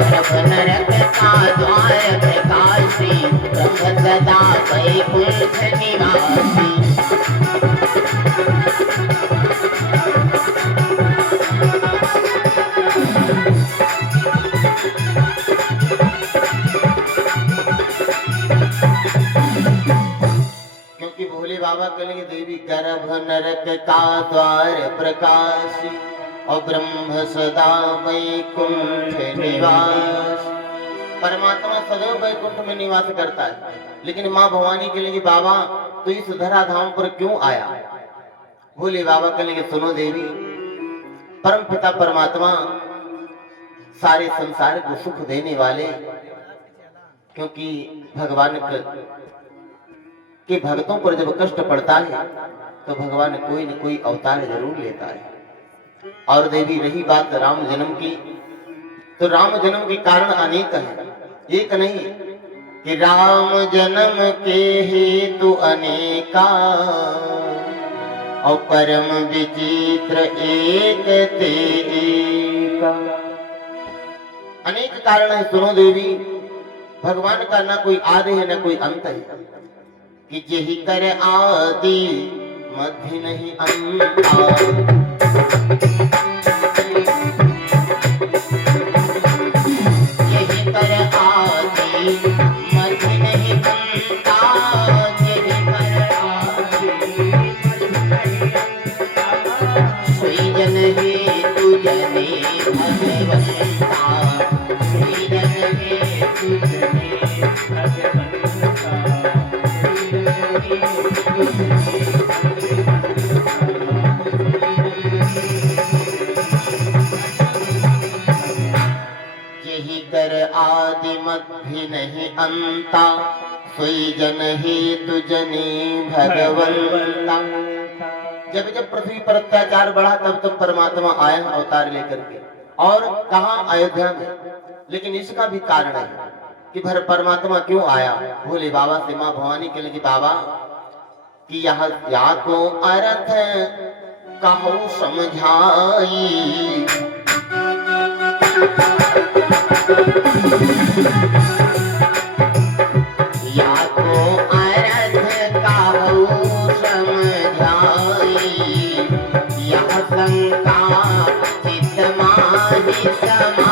गर्भ नरक का द्वार प्रकाशी, ब्रह्म सदा वैकुंठ निवासी। क्योंकि भोले बाबा कहेंगे देवी गर्भ नरक का द्वार प्रकाशी और ब्रह्म सदा वैकुंठ निवास। परमात्मा सदैव वैकुंठ में निवास करता है, लेकिन माँ भवानी कहेंगे बाबा तो इस धरा धाम पर क्यों आया? भोले बाबा कहेंगे सुनो देवी, परम पिता परमात्मा सारे संसार को सुख देने वाले, क्योंकि भगवान के भक्तों पर जब कष्ट पड़ता है तो भगवान कोई न कोई अवतार जरूर लेता है। और देवी रही बात राम जन्म की, तो राम जन्म के कारण अनेक हैं, एक नहीं कि राम जन्म के हेतु अनेका और परम विचित्र एक ते एका। अनेक कारण है। सुनो देवी, भगवान का ना कोई आदि है ना कोई अंत है, कि जेहि कर आदि मध्य नहीं अंत। आदि मध्य नहीं अंता, सोई जन हेतु जने भगवंता। जब जब पृथ्वी पर अत्याचार बढ़ा तब तब परमात्मा आया अवतार लेकर के, और कहा अयोध्या में। लेकिन इसका भी कारण है कि भर परमात्मा क्यों आया। भोले बाबा से माँ भवानी के लिए बाबा कि या को अर्थ कहो समझाई, या को अर्थ कहो समझाई, यह शंका चित्त माहि समाई।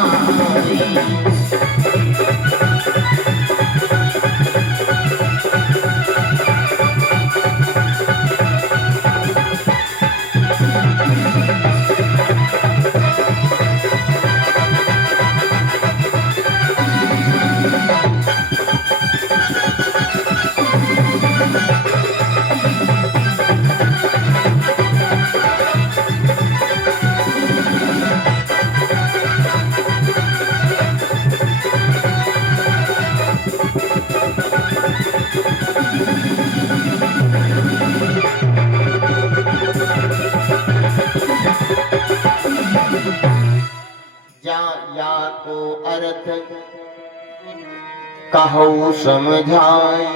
या को अर्थ कहो समझाए,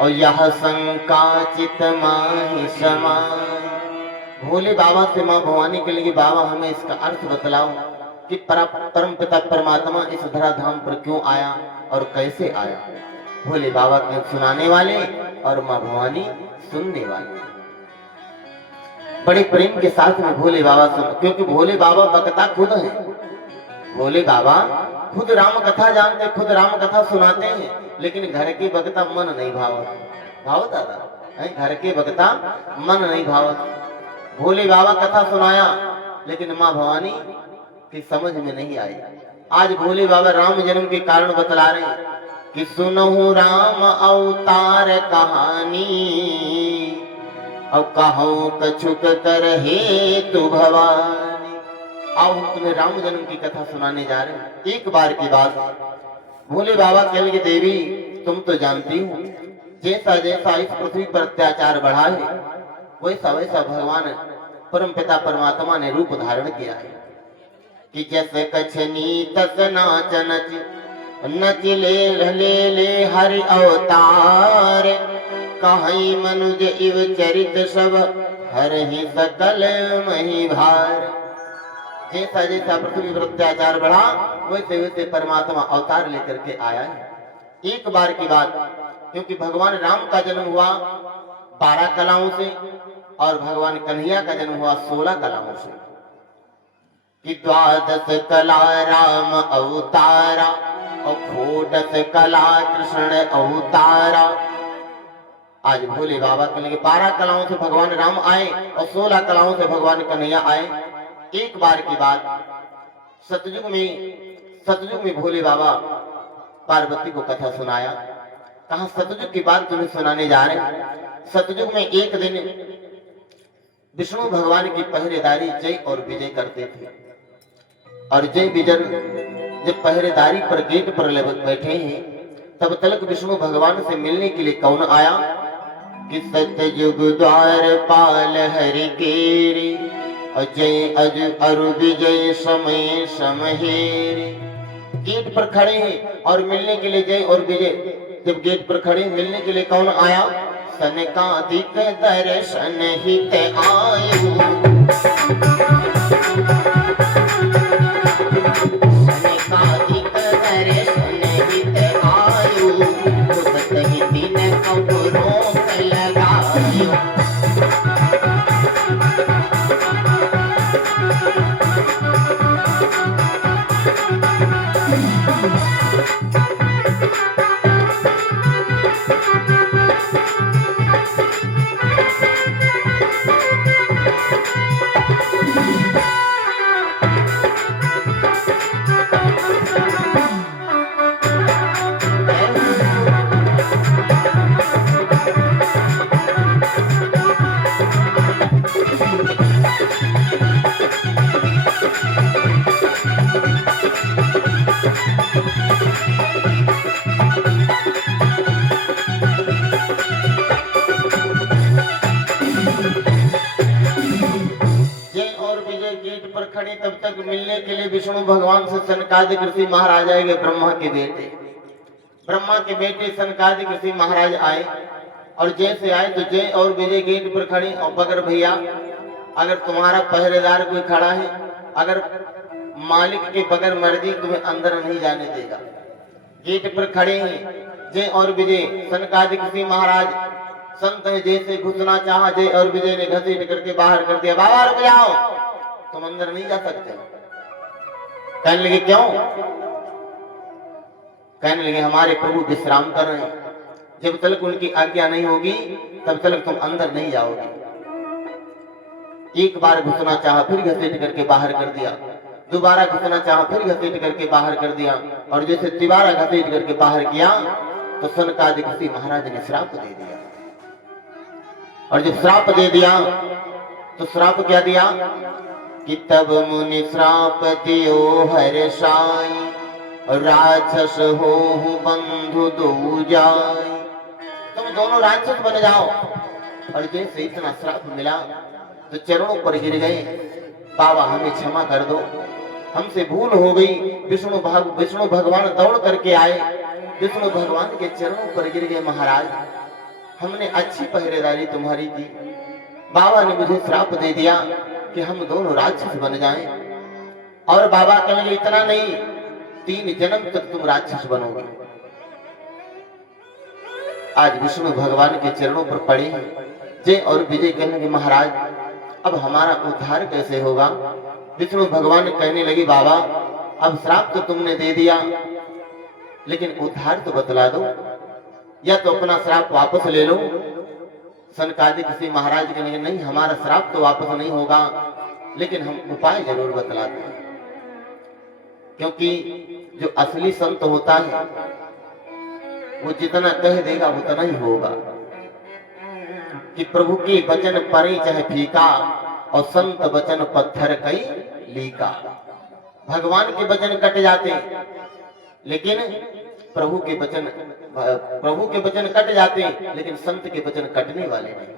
और यह शंका चित माहि समाए। भोले बाबा से माँ भवानी के लिए बाबा हमें इसका अर्थ बतलाओ कि परम पिता परमात्मा इस धरा धाम पर क्यों आया और कैसे आया। भोले बाबा के सुनाने वाले और माँ भवानी सुनने वाले। बड़े प्रेम के साथ में भोले बाबा सुन, क्योंकि भोले बाबा वक्ता खुद हैं। भोले बाबा खुद राम कथा जानते, खुद राम कथा सुनाते हैं, लेकिन घर के वक्ता मन नहीं भावत दादा, घर के वक्ता मन नहीं भावत। भोले बाबा कथा सुनाया लेकिन माँ भवानी की समझ में नहीं आई। आज भोले बाबा राम जन्म के कारण बतला रहे हैं कि सुनहु राम अवतार कहानी, और कहो कछुक कर हेतु भवानी। अब हम तुम्हें राम जन्म की कथा सुनाने जा रहे हैं। एक बार की बात, भोले बाबा कहेंगे देवी तुम तो जानती हो जैसा जैसा इस पृथ्वी पर अत्याचार बढ़ा है वैसा वैसा भगवान परम पिता परमात्मा ने रूप धारण किया है कि जैसे कछनी तस नाच नच ले हरि अवतार, कहीं मनुज इव चरित सब हर ही सकल मही भार। जैसा जैसा पृथ्वी पर अत्याचार बढ़ा वैसे वैसे परमात्मा अवतार लेकर के आया है। एक बार की बात, क्योंकि भगवान राम का जन्म हुआ 12 कलाओं से और भगवान कन्हैया का जन्म हुआ 16 कलाओं से। कि द्वादश कला राम अवतारा और खोडश कला कृष्ण अवतारा। आज भोले बाबा के 12 कलाओं से भगवान राम आए और 16 कलाओं से भगवान कन्हैया आए। एक बार की बात, सतयुग में भोले बाबा पार्वती को कथा सुनाया। कहा सतयुग की बात तुम्हें सुनाने जा रहे हैं। सतयुग में एक दिन विष्णु भगवान की पहरेदारी जय और विजय करते थे, और जय विजय जब पहरेदारी पर गेट पर बैठे हैं तब तलक विष्णु भगवान से मिलने के लिए कौन आया? कि सतयुग द्वार पाल हरि केरी अजय अज अरु विजय समय समहेरी। गेट पर खड़े हैं और मिलने के लिए जय और विजय जब गेट पर खड़े मिलने के लिए कौन आया? सनकादिक दर्शन हित आयु, सनकादिक दर्शन हित आयु, सतहि दिन अवरोक लगायु। तब तक मिलने के लिए विष्णु भगवान से सनकादिक ऋषि महाराज आए, ब्रह्मा के बेटे सनकादिक ऋषि महाराज आए। और जैसे आए तो जय और विजय गेट पर खड़ी और बगर भैया अगर तुम्हारा पहरेदार कोई खड़ा है, अगर मालिक के बगैर मर्जी तुम्हें अंदर नहीं जाने देगा। गेट पर खड़े हैं जय और विजय सनकादिक ऋषि महाराज। संत ने जैसे घुसना चाहा, जय और विजय ने घसीट करके बाहर कर दिया। बाबा रुक जाओ, तुम अंदर नहीं जा सकते। कहने लगे क्यों? कहने लगे हमारे प्रभु विश्राम कर रहे हैं, जब तक उनकी आज्ञा नहीं होगी तब तक तुम अंदर नहीं जाओगे। एक बार घुसना चाहा, फिर घसीट करके बाहर कर दिया। दोबारा घुसना चाहा, फिर घसीट करके बाहर कर दिया। और जैसे तिबारा घसीट करके बाहर किया तो सनकादिक ऋषि महाराज ने श्राप दे दिया। और जब श्राप दे दिया तो श्राप क्या दिया? कि तब मुनि श्राप दियो हर्षाई, राक्षस हो बंधु दो जाय। तुम दोनों राक्षस बन जाओ। और जैसे इतना श्राप मिला तो चरणों पर गिर गए, बाबा हमें क्षमा कर दो, हमसे भूल हो गई। विष्णु भगवान दौड़ करके आए, विष्णु भगवान के चरणों पर गिर गए। महाराज हमने अच्छी पहरेदारी तुम्हारी की, बाबा ने मुझे श्राप दे दिया कि हम दोनों राक्षस बन जाएं। और बाबा कहेंगे इतना नहीं, 3 जन्म तक तुम राक्षस बनोगे। आज विष्णु भगवान के चरणों पर पड़े जय और विजय कहने लगे महाराज अब हमारा उद्धार कैसे होगा? विष्णु भगवान कहने लगे बाबा अब श्राप तो तुमने दे दिया, लेकिन उद्धार तो बतला दो, या तो अपना श्राप वापस ले लो। सनकादिक ऋषि महाराज कहने नहीं, हमारा श्राप तो वापस नहीं होगा, लेकिन हम उपाय जरूर बतलाते हैं। क्योंकि जो असली संत होता है वो जितना कह देगा उतना ही होगा। कि प्रभु के वचन परे चाहे फीका, और संत वचन पत्थर कई लीका। भगवान के वचन कट जाते, लेकिन प्रभु के वचन कट जाते, लेकिन संत के वचन कटने वाले नहीं।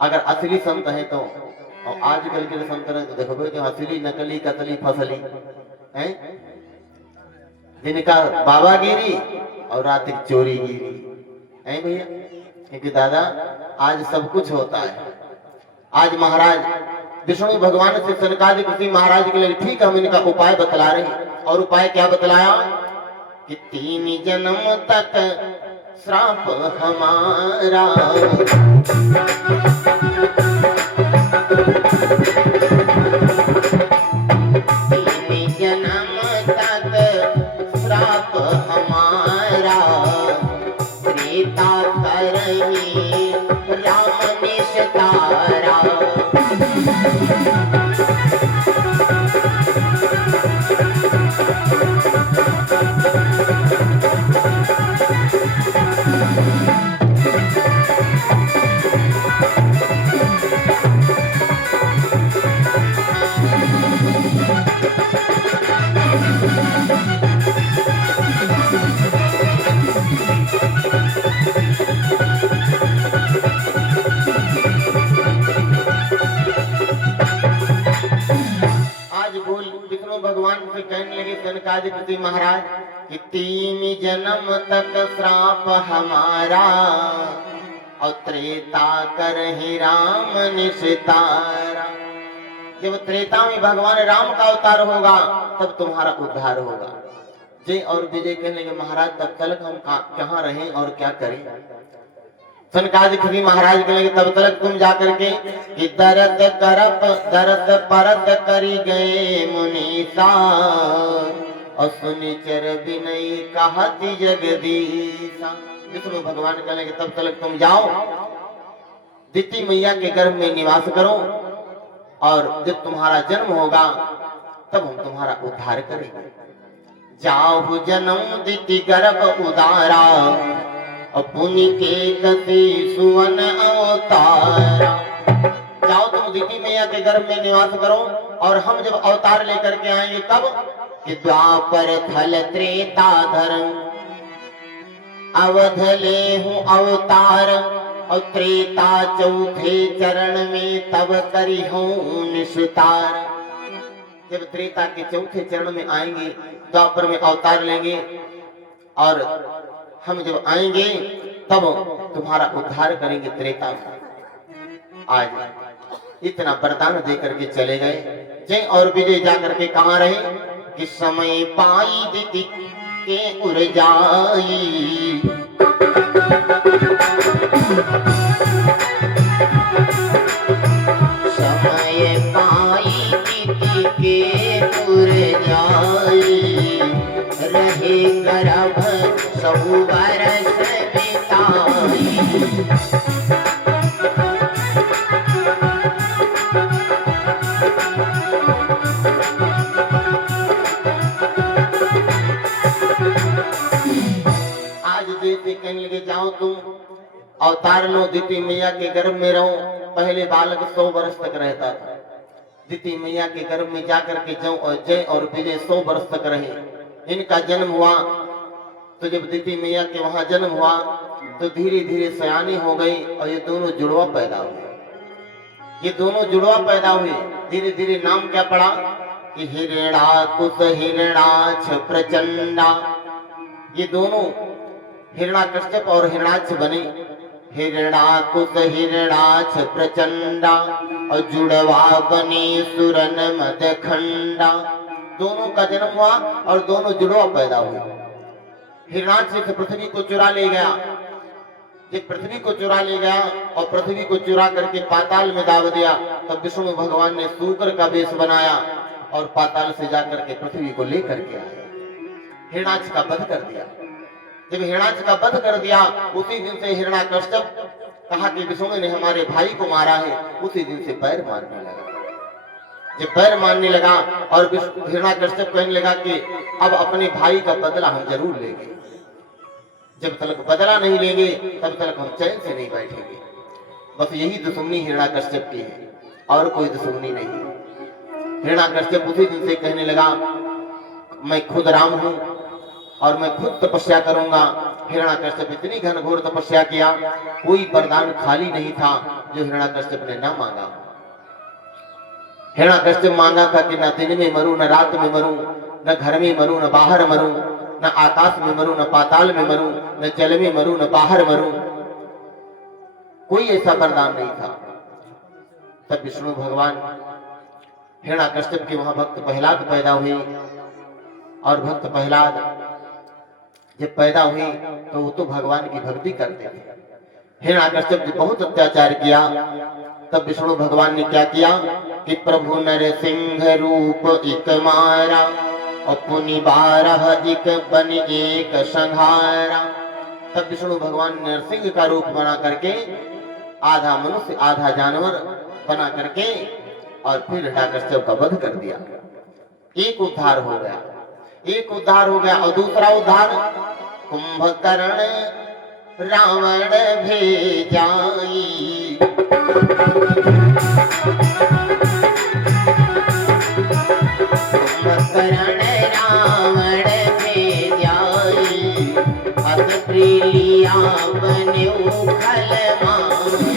अगर असली संत है तो, और आजकल के संत ने तो देखो कि असली नकली कतली फसली है, जिनका बाबागिरी और रात चोरी गिरी है भैया। क्योंकि दादा आज सब कुछ होता है। आज महाराज विष्णु भगवान से सनकादिक ऋषि महाराज के लिए ठीक हम इनका उपाय बतला रहे हैं। और उपाय क्या बतलाया कि 3 जन्म तक श्राप हमारा, 3 जन्म तक श्राप हमारा, त्रेता करही राम निस्तारा। भगवान से कहने लगे सनकादिक ऋषि महाराज कि 3 जन्म तक श्राप हमारा, और त्रेता करहि राम निस्तारा। जब त्रेता में भगवान राम का अवतार होगा तब तुम्हारा उद्धार होगा। जय और विजय कहने लगे महाराज तब तक हम कहाँ रहें और क्या करें। सनकादिक ऋषि महाराज कहने लगे तब तक तुम जाकर के कि दरद परत करी गए मुनीसा, और सुनिचर विनय कहती जगदीशा। विष्णु भगवान कहने लगे तब तक तुम जाओ दिति मैया के गर्भ में निवास करो, और जब तुम्हारा जन्म होगा तब हम तुम्हारा उद्धार करेंगे। जाहु जन्म दिति गर्भ उदारा, पुनि के कसी सुवन अवतारा। जाओ तुम दिति मैया के गर्भ में निवास करो, और हम जब अवतार लेकर के आएंगे कब कि द्वापर थल त्रेता धर्म, अवध ले हूँ अवतार, और त्रेता चौथे चरण में तब करी हूँ निस्तार। जब त्रेता के चौथे चरण में आएंगे द्वापर में अवतार लेंगे, और हम जब आएंगे तब तुम्हारा उद्धार करेंगे त्रेता में। आज इतना वरदान देकर के चले गए। जय और विजय जाकर के कहाँ रहे कि समय पाई दिति के उर जाई, समय पाई दिति के उर जाई, रहे गर्भ सबु बरस बिताई। आज देवी कहने लगे जाओ तुम अवतार लो, दिति मैया के गर्भ में रहो। पहले बालक 100 वर्ष तक रहता था। दिति मैया के गर्भ में जाकर के जय और विजय 100 वर्ष तक रहे। इनका जन्म हुआ तो जब दिति मैया के वहां जन्म हुआ तो धीरे धीरे सयानी हो गई, और ये दोनों जुड़वा पैदा हुए। ये दोनों जुड़वा पैदा हुए। धीरे धीरे नाम क्या पड़ा कि हिरणाकुश हिरणाक्ष प्रचंडा। ये दोनों हिरणाकश्यप और हिरणाक्ष बने। हिरणाकुश हिरणाक्ष प्रचंडा, और जुड़वा बने सुरन मदखंडा। दोनों का जन्म हुआ और दोनों जुड़वा पैदा हुए। हिरणाक्ष से पृथ्वी को चुरा ले गया। जब पृथ्वी को चुरा ले गया और पृथ्वी को चुरा करके पाताल में दाब दिया, तब विष्णु भगवान ने सूकर का वेश बनाया और पाताल से जाकर के पृथ्वी को लेकर के आए। हिरणाक्ष का वध कर दिया। जब हिरणाक्ष का वध कर दिया, उसी दिन से हिरणाकश्यप कहा कि विष्णु ने हमारे भाई को मारा है। उसी दिन से पैर मारने लगा। जब पैर मारने लगा और हिरणाकश्यप कहने लगा कि अब अपने भाई का बदला हम जरूर लेंगे। जब तक बदला नहीं लेंगे तब तक हम चैन से नहीं बैठेंगे। बस यही दुश्मनी हिरणाकश्यप की है, और कोई दुश्मनी नहीं है। हिरणाकश्यप उसी दिन से कहने लगा मैं खुद राम हूं और मैं खुद तपस्या करूंगा। हिरणाकश्यप इतनी घनघोर तपस्या किया, कोई वरदान खाली नहीं था जो हिरणाकश्यप ने ना मांगा। हिरणाकश्यप मांगा था कि न दिन में मरूं, न रात में मरूं, न घर में मरूं, न बाहर मरूं, न आकाश में मरूं, न पाताल में मरूं, न जल में मरूं, न बाहर मरूं। कोई ऐसा वरदान नहीं था। तब विष्णु भगवान हिरण्याकश्यप के वहां भक्त प्रहलाद पैदा हुए और भक्त प्रहलाद जब पैदा हुई तो वो तो भगवान की भक्ति करते थे। हिरण्याकश्यप ने बहुत अत्याचार किया, तब विष्णु भगवान ने क्या किया कि प्रभु नरसिंह रूप एक मारा और पुनि 12 एक बन एक संहारा। तब विष्णु भगवान नरसिंह का रूप बना करके आधा मनुष्य आधा जानवर बना करके और फिर हिरण्याकश्यप का वध कर दिया। एक उद्धार हो गया, एक उद्धार हो गया। और दूसरा उद्धार कुंभकर्ण रावण भेजाई। कुंभकर्ण रावण भेजाई अस प्रिया बन्यो खल माई।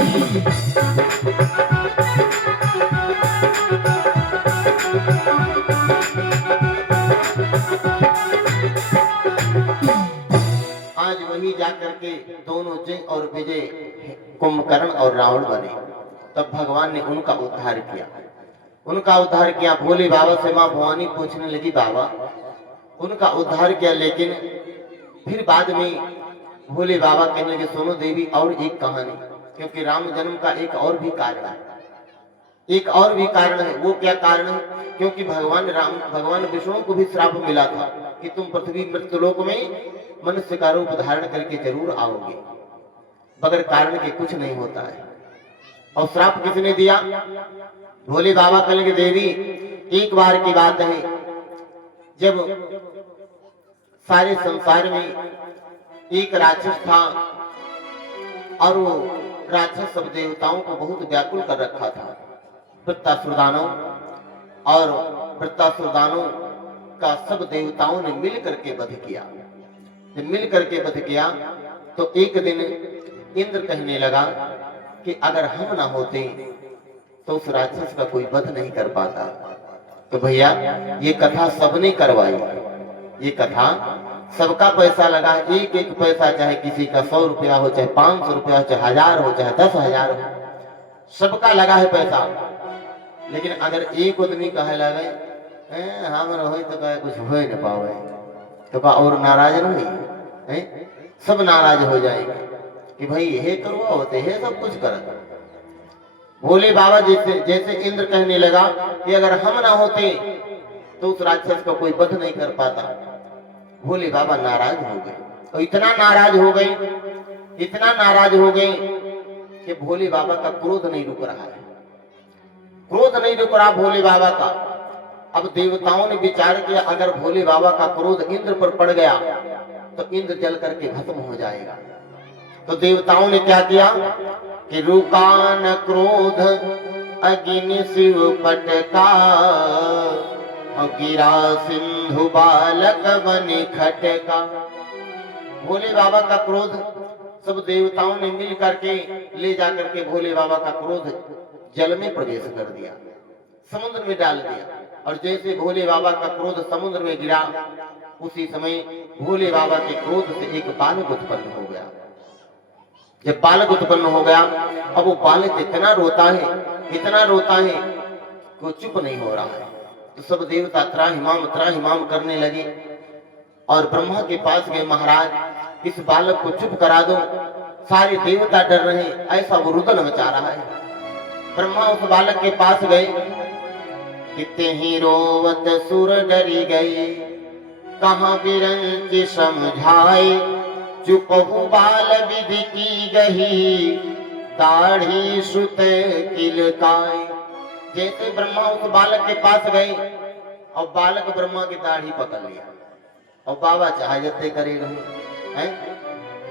आज वही जाकर के दोनों जय और विजय कुंभकर्ण और रावण बने। तब भगवान ने उनका उद्धार किया, उनका उद्धार किया। भोले बाबा से मां भवानी पूछने लगी, बाबा उनका उद्धार किया, लेकिन फिर बाद में भोले बाबा कहने लगे, सुनो देवी और एक कहानी, क्योंकि राम जन्म का एक और भी कारण है, एक और भी कारण है। वो क्या कारण है? क्योंकि भगवान विष्णु को भी श्राप मिला था कि तुम पृथ्वी मृत्युलोक में मनुष्य का रूप धारण करके जरूर आओगे, बगैर कारण के कुछ नहीं होता है। और श्राप किसने दिया? भोले बाबा कहने, देवी एक बार की बात है, जब सारे संसार में एक राक्षस था और वो राक्षस सब देवताओं को बहुत व्याकुल कर रखा था। वृत्तासुर दानव और वृत्तासुर दानव का सब देवताओं ने मिल करके वध किया। जब मिल करके वध किया तो एक दिन इंद्र कहने लगा कि अगर हम ना होते तो उस राक्षस का कोई वध नहीं कर पाता। तो भैया ये कथा सबने करवाई, ये कथा सबका पैसा लगा, एक एक पैसा, चाहे किसी का 100 रुपया हो, चाहे 500 रुपया हो, चाहे 1000 हो, चाहे 10,000 हो, सबका लगा है पैसा। लेकिन अगर एक आदमी कहे लगे हम हो तो कहे कुछ हो न पावे तो का और नाराज नहीं, सब नाराज हो जाएंगे कि भाई हे करवा होते हे सब कुछ कर। भोले बाबा जैसे इंद्र कहने लगा कि अगर हम ना होते तो उस राक्षस का कोई वध नहीं कर पाता। भोले बाबा नाराज हो गए, तो इतना नाराज हो गए, इतना नाराज हो गए कि भोले बाबा का क्रोध नहीं रुक रहा है, क्रोध नहीं रुक रहा भोले बाबा का। अब देवताओं ने विचार किया अगर भोले बाबा का क्रोध इंद्र पर पड़ गया तो इंद्र जल करके भस्म हो जाएगा। तो देवताओं ने क्या किया कि रुका न क्रोध अग्नि शिव पटका और गिरा सिंधु बालक बने खटका। भोले बाबा का क्रोध सब देवताओं ने मिल करके ले जाकर के भोले बाबा का क्रोध जल में प्रवेश कर दिया, समुद्र में डाल दिया। और जैसे भोले बाबा का क्रोध समुद्र में गिरा उसी समय भोले बाबा के क्रोध से एक बालक उत्पन्न हो गया। जब बालक उत्पन्न हो गया, अब वो बालक इतना रोता है, इतना रोता है कि वो चुप नहीं हो रहा है। तो सब देवता त्राहिमाम करने लगे और ब्रह्मा के पास गए, महाराज इस बालक को चुप करा दो, सारे देवता डर रहे, ऐसा वो रुदन मचा रहा है। ब्रह्मा उस बालक के पास गए, कितने ही रोवत सुर डरी गई, कहाँ बिरंची समझाए, चुप हु बाल विधि की गही, दाढ़ी सुत किलकाए। जैसे ब्रह्मा उस बालक के पास गए और बालक ब्रह्मा की दाढ़ी पकड़ लिया और बाबा चाहते करे रहे हैं,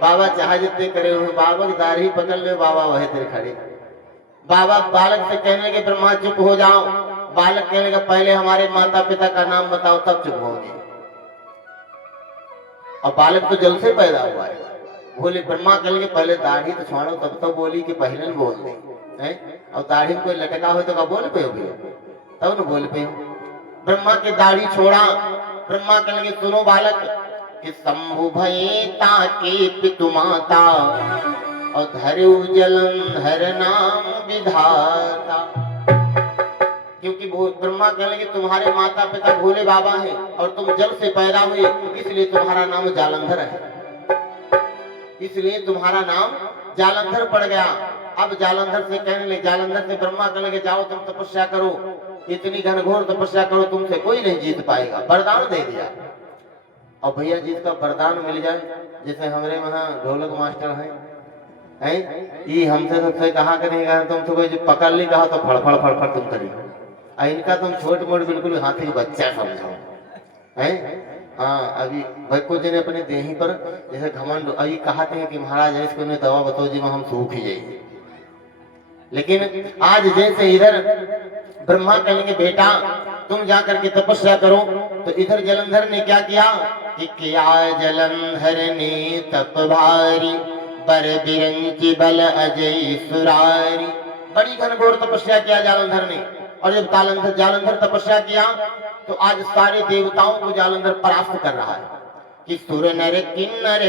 बाबा चाहते करे रहे, बाबा की दाढ़ी पकड़ ले, बाबा वह तेरे खड़े। बाबा बालक से कहने लगे ब्रह्मा चुप हो जाओ। बालक कहने लगा पहले हमारे माता पिता का नाम बताओ तब चुप होंगे। और बालक तो जल से पैदा हुआ है। बोले ब्रह्मा कहने पहले दाढ़ी तो छोड़ो तब तो बोली कि पहले न बोल दे हैं, और दाढ़ी में कोई लटका हो तो का बोल पे हो तब न बोल पे। ब्रह्मा की दाढ़ी छोड़ा, ब्रह्मा कहने सुनो बालक कि शंभु भयता के पितु माता और धरु जलंधर नाम विधाता। क्योंकि ब्रह्मा कहने लगे तुम्हारे माता पिता भोले बाबा हैं और तुम जल से पैदा हुए, इसलिए तुम्हारा नाम जालंधर है, इसलिए तुम्हारा नाम जालंधर पड़ गया। अब जालंधर से कहने लगे, जालंधर से ब्रह्मा कहने लगे जाओ तुम तपस्या करो, इतनी घनघोर तपस्या करो, तुमसे कोई नहीं जीत पाएगा। वरदान दे दिया। और भैया जिसका वरदान मिल जाए, जैसे हमारे वहाँ ढोलक मास्टर हैं, ये हमसे सबसे कहा करेगा तुमसे कोई पकड़ ली कहा तो फड़फड़ फड़फड़ तुम करिए, इनका तुम छोट मोट बिल्कुल हाथी बच्चा समझो हैं। हाँ, अभी भाई कुछ दिन अपने देही पर जैसे घमंड अभी कहते हैं कि महाराज इसको ने दवा बताओ जी में हम सूख ही जाएंगे, लेकिन आज जैसे इधर ब्रह्मा कहेंगे बेटा तुम जाकर के तपस्या करो, तो इधर जलंधर ने क्या किया कि किया जलंधर ने तप भारी, बर बिरंची बल अजय सुरारी। बड़ी घनघोर तपस्या किया जालंधर ने, और जब जालंधर तपस्या किया तो आज सारे देवताओं को जालंधर परास्त कर रहा है कि सुर नर किन्नर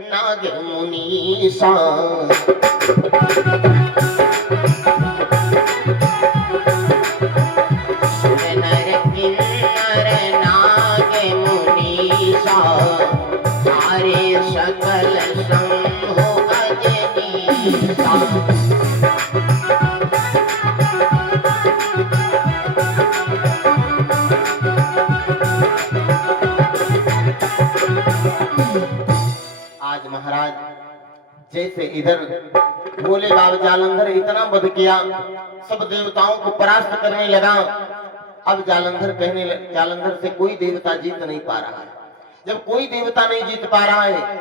नाग मुनीसा, सुर नर किन्नर नाग मुनीसा, सारे सकल शंभु अजनीसा। आज महाराज जैसे इधर भोले बाबा जालंधर इतना बध किया, सब देवताओं को परास्त करने लगा। अब जालंधर से कोई देवता जीत नहीं पा रहा है। जब कोई देवता नहीं जीत पा रहा है,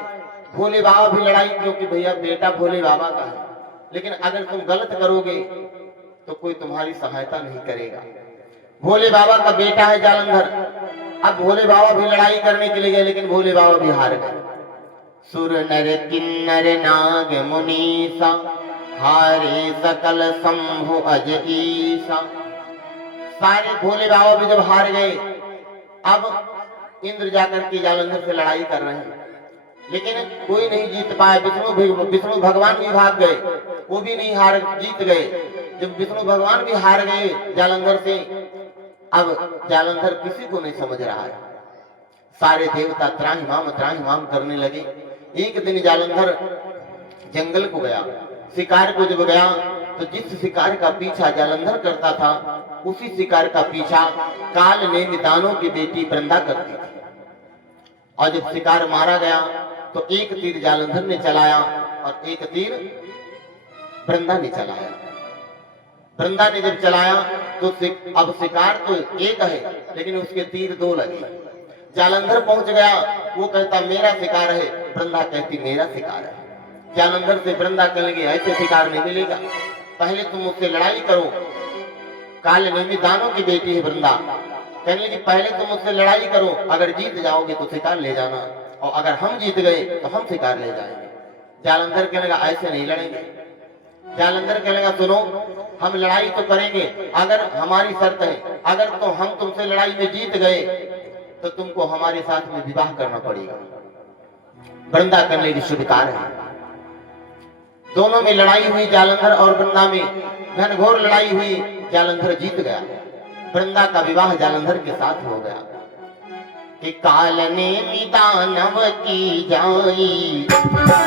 भोले बाबा भी लड़ाई, क्योंकि भैया बेटा भोले बाबा का है, लेकिन अगर तुम गलत करोगे तो कोई तुम्हारी सहायता नहीं करेगा। भोले बाबा का बेटा है जालंधर। अब भोले बाबा भी लड़ाई करने के लिए गए, लेकिन भोले बाबा भी हार गए। सुर नर किन्नर नाग मुनीसा, हारे सकल शंभु अज ईसा। सारे भोले बाबा भी जब हार गए, अब इंद्र जाकर के जालंधर से लड़ाई कर रहे हैं, लेकिन कोई नहीं जीत पाया। विष्णु भगवान भी भाग गए, वो भी नहीं जीत गए। जब विष्णु भगवान भी हार गए जालंधर से, अब जालंधर किसी को नहीं समझ रहा है। सारे देवता त्राहिमाम करने लगे। एक दिन जालंधर जंगल को गया, शिकार को जब गया तो जिस शिकार का पीछा जालंधर करता था, उसी शिकार का पीछा काल नेमि दानों की बेटी वृंदा करती थी। और जब शिकार मारा गया तो एक तीर जालंधर ने चलाया और एक तीर वृंदा ने चलाया। वृंदा ने जब चलाया तो अब शिकार तो एक है, लेकिन उसके तीर दो लगे। जालंधर पहुंच गया, वो कहता मेरा शिकार है, वृंदा कहती मेरा शिकार है। जालंधर से वृंदा कहेंगे ऐसे शिकार नहीं मिलेगा, पहले तुम मुझसे लड़ाई करो। काल नेमि दानों की बेटी है वृंदा, कहने लगी पहले तुम मुझसे लड़ाई करो, अगर जीत जाओगे तो शिकार ले जाना, और अगर हम जीत गए तो हम शिकार ले जाएंगे। जालंधर कहने लगा ऐसे नहीं लड़ेंगे। जालंधर कहने लगा सुनो, हम लड़ाई तो करेंगे, अगर हमारी शर्त है, अगर तो हम तुमसे लड़ाई में जीत गए तो तुमको हमारे साथ में विवाह करना पड़ेगा। वृंदा करने की स्वीकार है। दोनों में लड़ाई हुई, जालंधर और वृंदा में घनघोर लड़ाई हुई। जालंधर जीत गया, वृंदा का विवाह जालंधर के साथ हो गया। कि काल नेमि दानव की जाई, काल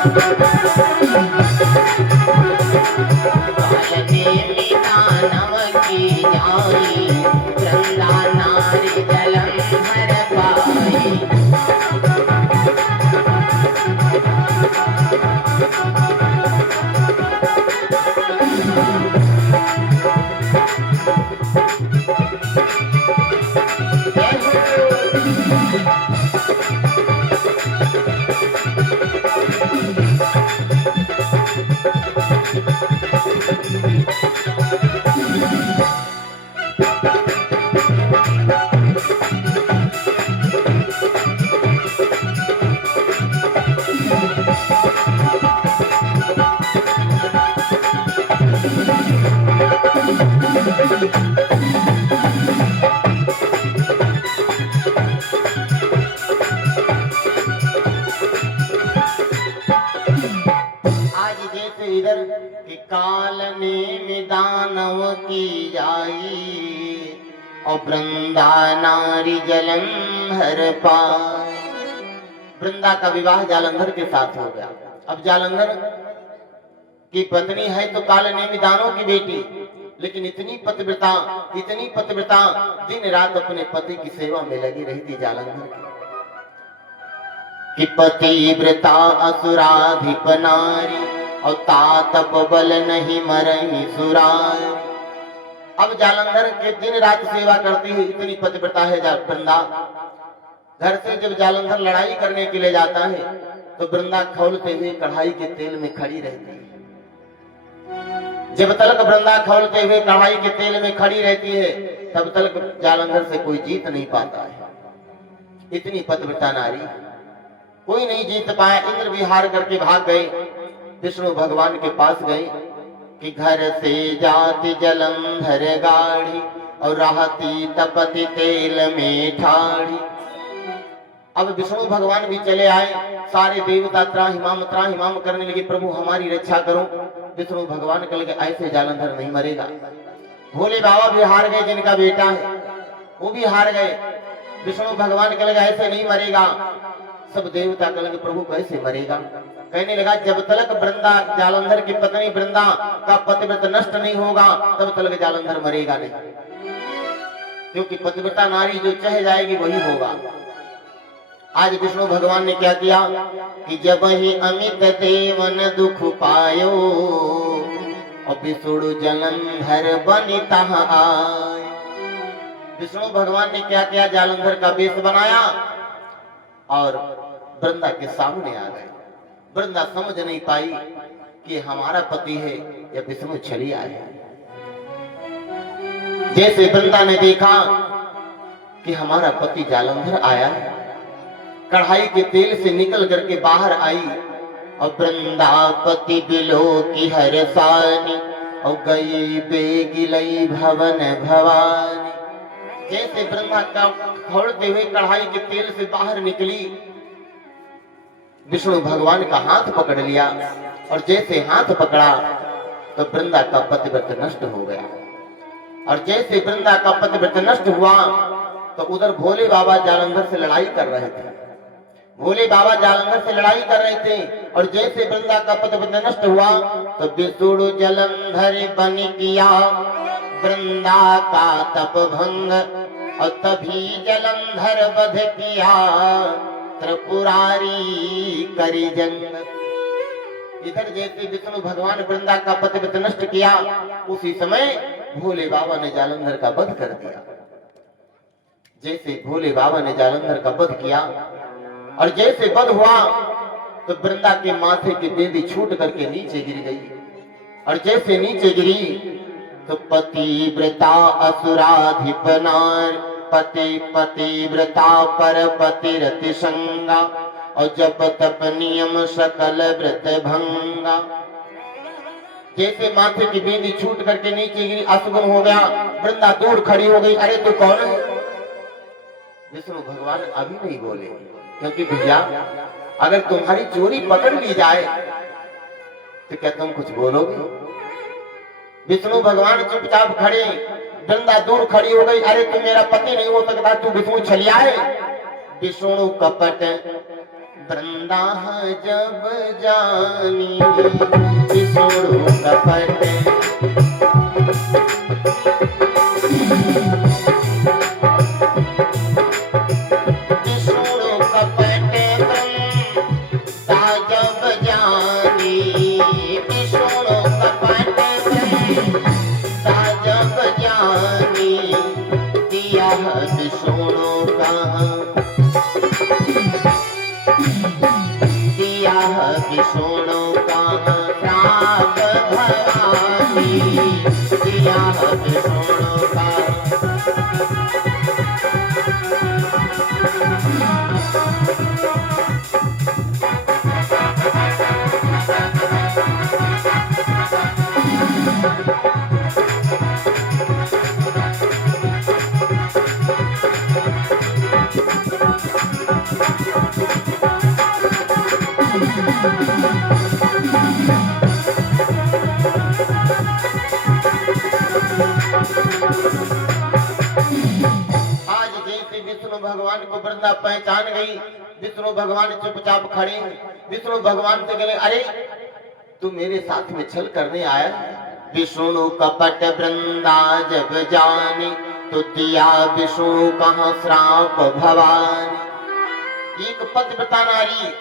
नेमि दानव की जाई, वृंदा नारी जलंधर पाई। काल नेमि दानव की जाई, और वृंदा नारी जालंधर पास। वृंदा का विवाह जालंधर के साथ हो गया। अब जालंधर की पत्नी है तो काल नेमी दानों की बेटी, लेकिन इतनी पतिव्रता दिन रात अपने पति की सेवा में लगी रहती जालंधर कि पतिव्रता असुराधिप नारी और तातप बल नहीं मरही सुराय। अब जालंधर के दिन रात सेवा करती है, इतनी पतिव्रता है वृंदा। घर से जब जालंधर लड़ाई करने के लिए जाता है तो वृंदा खौलते हुए कढ़ाई के तेल में खड़ी रहती है। जब तक वृंदा खौलते हुए कढ़ाई के तेल में खड़ी रहती है तब तक जालंधर से कोई जीत नहीं पाता है। इतनी पतिव्रता नारी कोई नहीं जीत पाया। इंद्र भी हार करके भाग गए, विष्णु भगवान के पास गए कि घर से जाति जालंधर गाड़ी और रहती तपति तेल में ठाड़ी। अब विष्णु भगवान भी चले आए, सारे देवता त्राहिमाम करने लगे, प्रभु हमारी रक्षा करो। विष्णु भगवान कह लगे ऐसे जालंधर नहीं मरेगा। भोले बाबा भी हार गए, जिनका बेटा है वो भी हार गए। विष्णु भगवान कह लगे ऐसे नहीं मरेगा। सब देवता कह लगे प्रभु कैसे मरेगा। कहने लगा जब तक वृंदा जालंधर की पत्नी वृंदा का पतिव्रत नष्ट नहीं होगा तब तक जालंधर मरेगा नहीं, क्योंकि पतिव्रता नारी जो चाह जाएगी वही होगा। आज विष्णु भगवान ने क्या किया कि जब ही अमित देवन दुख पायो और विष्णु जालंधर बनी तहाँ आए। विष्णु भगवान ने क्या किया, जालंधर का वेश बनाया और वृंदा के सामने आ गए। वृंदा समझ नहीं पाई कि हमारा पति है या विष्णु छली आए। जैसे वृंदा ने देखा कि हमारा पति जालंधर आया है, कढ़ाई के तेल से निकल करके बाहर आई और वृंदापति बिलो की हरसानी और गई बेगिलई भवन भवानी। जैसे वृंदा का खोलते हुए कढ़ाई के तेल से बाहर निकली, विष्णु भगवान का हाथ पकड़ लिया और जैसे हाथ पकड़ा तो वृंदा का पतिव्रत नष्ट हो गया। और जैसे वृंदा का पतिव्रत नष्ट हुआ तो उधर भोले बाबा जालंधर से लड़ाई कर रहे थे। भोले बाबा जालंधर से लड़ाई कर रहे थे और जैसे वृंदा का पतिव्रत नष्ट हुआ तो विष्णु जालंधर बन किया वृंदा का तप भंग और तभी जालंधर वध किया त्रिपुरारी करी जंग। इधर जैसे विष्णु भगवान वृंदा का पतिव्रत नष्ट किया, उसी समय भोले बाबा ने जालंधर का वध कर दिया। जैसे भोले बाबा ने जालंधर का वध किया और जैसे वध हुआ तो वृंदा के माथे की बेदी छूट करके नीचे गिर गई और जैसे नीचे गिरी तो पतिव्रता असुराधिप नार पतिव्रता पर पतिरति संगा और जप तप नियम सकल व्रत भंगा। जैसे माथे की बेदी छूट करके नीचे गिरी, असगुन हो गया, वृंदा दूर खड़ी हो गई। अरे तू कौन है? विष्णु भगवान अभी नहीं बोले, क्योंकि भैया अगर तुम्हारी चोरी पकड़ ली जाए तो क्या तुम कुछ बोलोगे? विष्णु भगवान चुपचाप खड़े, वृंदा दूर खड़ी हो गई। अरे तू मेरा पति नहीं हो सकता, तू विष्णु छलिया है। विष्णु कपट वृंदा जब जानी, विष्णु कपट विष्णु का श्राप भवानी दिया विष्णु का। वृंदा पहचान गई विष्णु भगवान चुपचाप खड़े हैं। विष्णु भगवान से कहले, अरे तू मेरे साथ में छल करने आया? विष्णु कपट वृंदा जब जानी, तो दिया विष्णु कहाँ श्राप भवानी। एक पतिव्रता नारी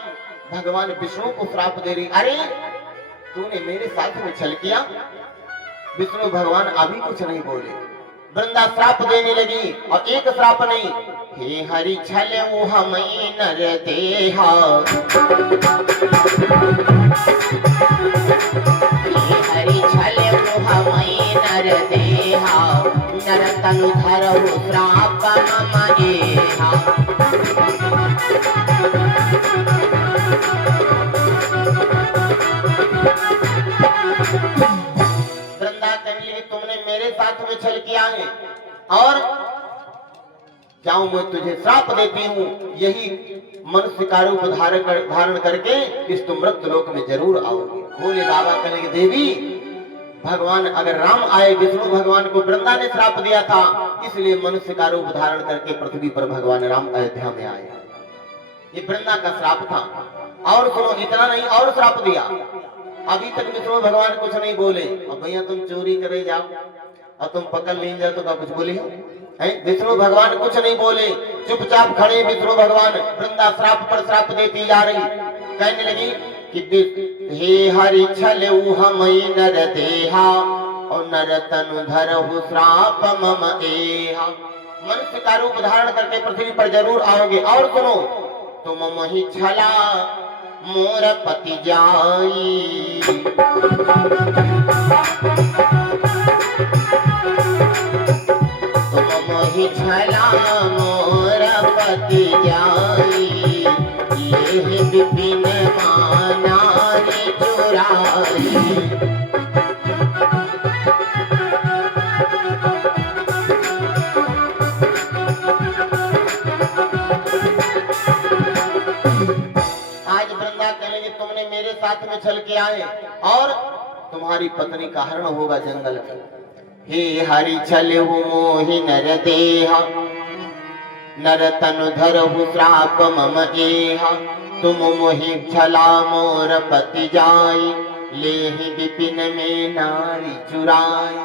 भगवान विष्णु को श्राप दे रही, अरे तूने मेरे साथ में छल किया। विष्णु भगवान अभी कुछ नहीं बोले, वृंदा श्राप देने लगी, और एक श्राप नहीं, हे हरि छल वो हमें नर देहा, हे हरि छल वो हमें नर देहा, नर तनु धरहु श्राप मम एहा। वृंदा कहने लगी, तुमने मेरे साथ में छल किया है, और जाऊं मैं तुझे श्राप देती हूँ, यही मनुष्य का रूप धारण करके इस तुम मृत्यु लोक में जरूर आओगे। बोले बाबा कहने की देवी, भगवान अगर राम आए, विष्णु भगवान को वृंदा ने श्राप दिया था, इसलिए मनुष्य का रूप धारण करके पृथ्वी पर भगवान राम अयोध्या में आए। ये वृंदा का श्राप था। और सुनो, इतना नहीं और श्राप दिया। अभी तक विष्णु भगवान कुछ नहीं बोले, अब भैया तुम चोरी करे जाओ और तुम पकड़ ले जाओ तो क्या कुछ बोली हो? विष्णु भगवान कुछ नहीं बोले, चुपचाप खड़े विष्णु भगवान। वृंदा श्राप पर श्राप देती जा रही, कहने लगी कि हे हरि छल हमई नर देहा, और नर तनु धरहु श्राप मम एहा। मनुष्य का रूप धारण करके पृथ्वी पर जरूर आओगे। और सुनो, तुम मोहि छला मोर पति जाई, तुम मोहि छला मोर पति जाई, ये विपिन मानारी चुराई। साथ में छल के आए और तुम्हारी पत्नी का हरण होगा जंगल में। हे हरि छल मोहि नर देहा, नर तनु धरहु श्राप मम एहा, तुम मोहि छला मोर पति जाई, लेहि विपिन में नारी चुराई।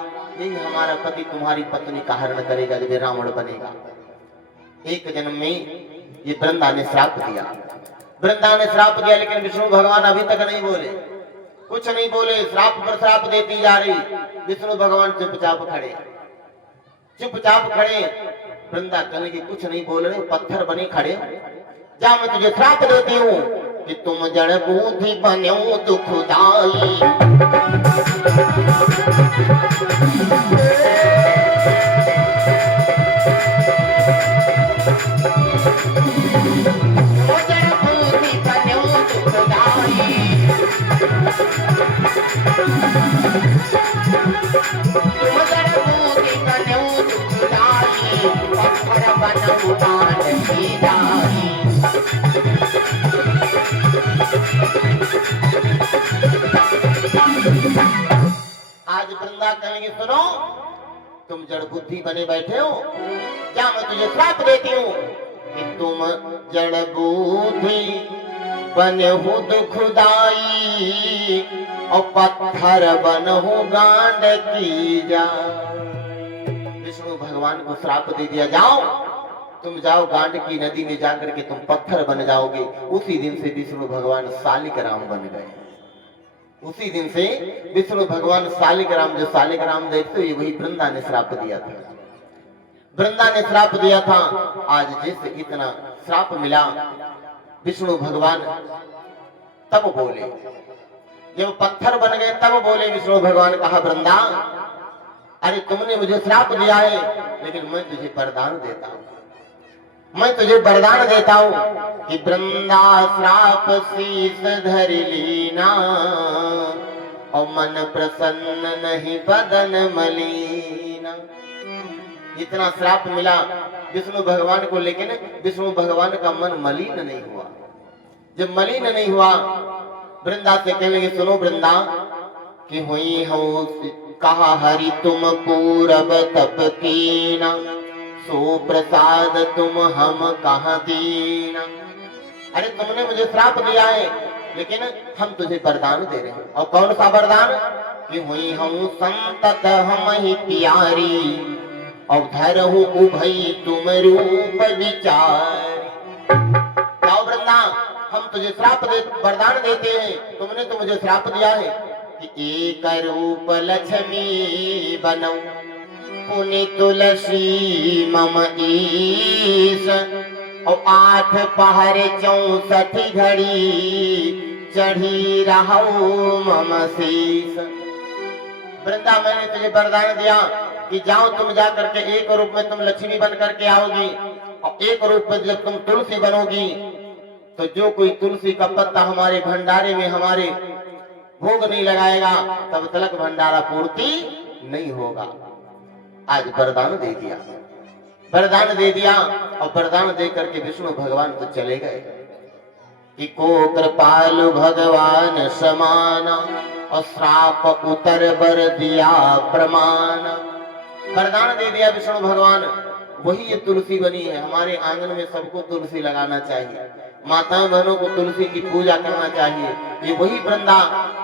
यही हमारा पति तुम्हारी पत्नी का हरण करेगा जब रावण बनेगा। एक जन्म में ये वृंदा ने श्राप दिया, वृंदा ने श्राप दिया, लेकिन विष्णु भगवान अभी तक नहीं बोले, कुछ नहीं बोले। श्राप पर श्राप देती जा रही, विष्णु भगवान चुपचाप खड़े, चुपचाप खड़े। वृंदा कहने की कुछ नहीं बोल रहे, पत्थर बने खड़े। जा मैं तुझे श्राप देती हूँ कि तुम जड़ बूढ़ी बनो दुखदाई, आज वृंदा कहेंगे सुनो, तुम जड़ बुद्धि बने बैठे हो, क्या मैं तुझे श्राप देती हूँ कि तुम जड़ बुद्धि बने हो दुखदाई, और पत्थर बनहु गांड की जा। विष्णु भगवान को श्राप दे दिया, जाओ तुम जाओ गांड की नदी में जाकर के तुम पत्थर बन जाओगे। उसी दिन से विष्णु भगवान शालिक राम बन गए। उसी दिन से विष्णु भगवान शालिक राम, जो शालिक राम देखते हो वही वृंदा ने श्राप दिया था। वृंदा ने श्राप दिया था। आज जैसे इतना श्राप मिला, विष्णु भगवान तब बोले, जब पत्थर बन गए तब बोले विष्णु भगवान, कहा वृंदा अरे तुमने मुझे श्राप दिया है, लेकिन मैं तुझे वरदान देता हूँ, मैं तुझे वरदान देता हूँ कि वृंदा श्राप शीस धर लीना, और मन प्रसन्न नहीं बदन मलीना। इतना श्राप मिला विष्णु भगवान को, लेकिन विष्णु भगवान का मन मलिन नहीं हुआ। जब मलिन नहीं हुआ, वृंदा से कहने लगे सुनो वृंदा कि हुई हो कहा हरि तुम पूरब तप कीना, सो प्रसाद तुम हम कहाँ दीना। अरे तुमने मुझे श्राप दिया है, लेकिन हम तुझे वरदान दे रहे हैं। और कौन सा वरदान? कि हुई हूँ संतत हम ही प्यारी, अवधर हूँ उभई तुम रूप विचार। जाओ वृंदा, हम तुझे श्राप दे वरदान देते हैं। तुमने तो मुझे श्राप दिया है कि एक रूप लक्ष्मी बनऊ, पुनि तुलसी मम ईश, और 8 पहर 64 घड़ी चढ़ी रहू मम शीश। वृंदा, मैंने तुझे वरदान दिया कि जाओ तुम जा करके एक रूप में तुम लक्ष्मी बन करके आओगी, और एक रूप में जब तुम तुलसी बनोगी तो जो कोई तुलसी का पत्ता हमारे भंडारे में हमारे भोग नहीं लगाएगा तब तक भंडारा पूर्ति नहीं होगा। आज वरदान दे दिया, वरदान दे दिया। और वरदान दे करके विष्णु भगवान तो चले गए कि को कृपालु भगवान समाना, और श्राप उतर बर दिया प्रमाण। वरदान दे दिया विष्णु भगवान, वही ये तुलसी बनी है। हमारे आंगन में सबको तुलसी लगाना चाहिए, माताओं बहनों को तुलसी की पूजा करना चाहिए। ये वही वृंदा,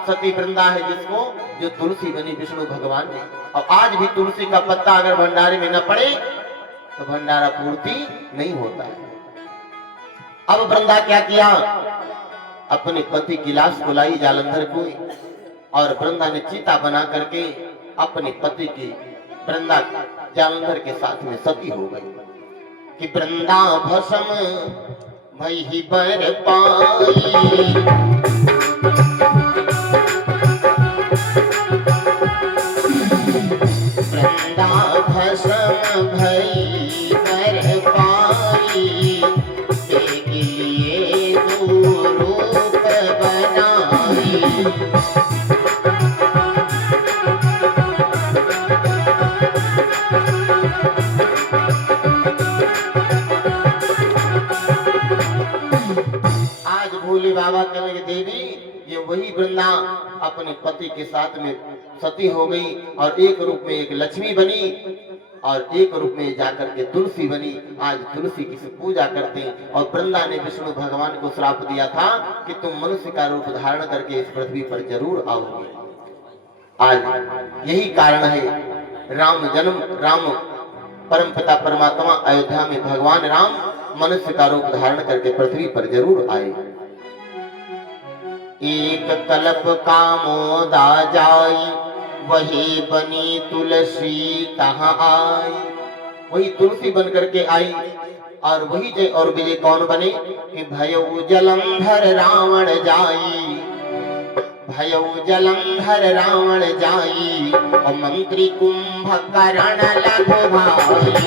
सती वृंदा है जिसको जो तुलसी बनी विष्णु भगवान ने। और आज भी तुलसी का पत्ता अगर भंडारे में न पड़े तो भंडारा पूर्ति नहीं होता है। अब वृंदा क्या किया? अपने पति की लाश को लाई जालंधर को, और वृंदा ने चिता बना करके अपने पति की वृंदा जालंधर के साथ में सती हो गई कि वृंदा भस्म भई बर पाई, वृंदा भस्म भई बर पाई, तेरे लिए दो रूप बनाई। बाबा कहने लगे, देवी ये वही वृंदा अपने पति के साथ में सती हो गई, और एक रूप में एक लक्ष्मी बनी, और एक रूप में जाकर के तुलसी बनी। आज तुलसी की पूजा करते हैं। और वृंदा ने विष्णु भगवान को श्राप दिया था कि तुम मनुष्य का रूप धारण करके इस पृथ्वी पर जरूर आओगे। आज यही कारण है राम जन्म, राम परम पिता परमात्मा अयोध्या में भगवान राम मनुष्य का रूप धारण करके पृथ्वी पर जरूर आए। एक कल्प कामोदा जाई, वही बनी तुलसी तहाँ आई। वही तुलसी बन करके आई, और वही जय और विजय कौन बने कि भयउ जलंधर रावण जाई, भयउ जलंधर रावण जाई, और मंत्री कुंभकर्ण लघु भाई।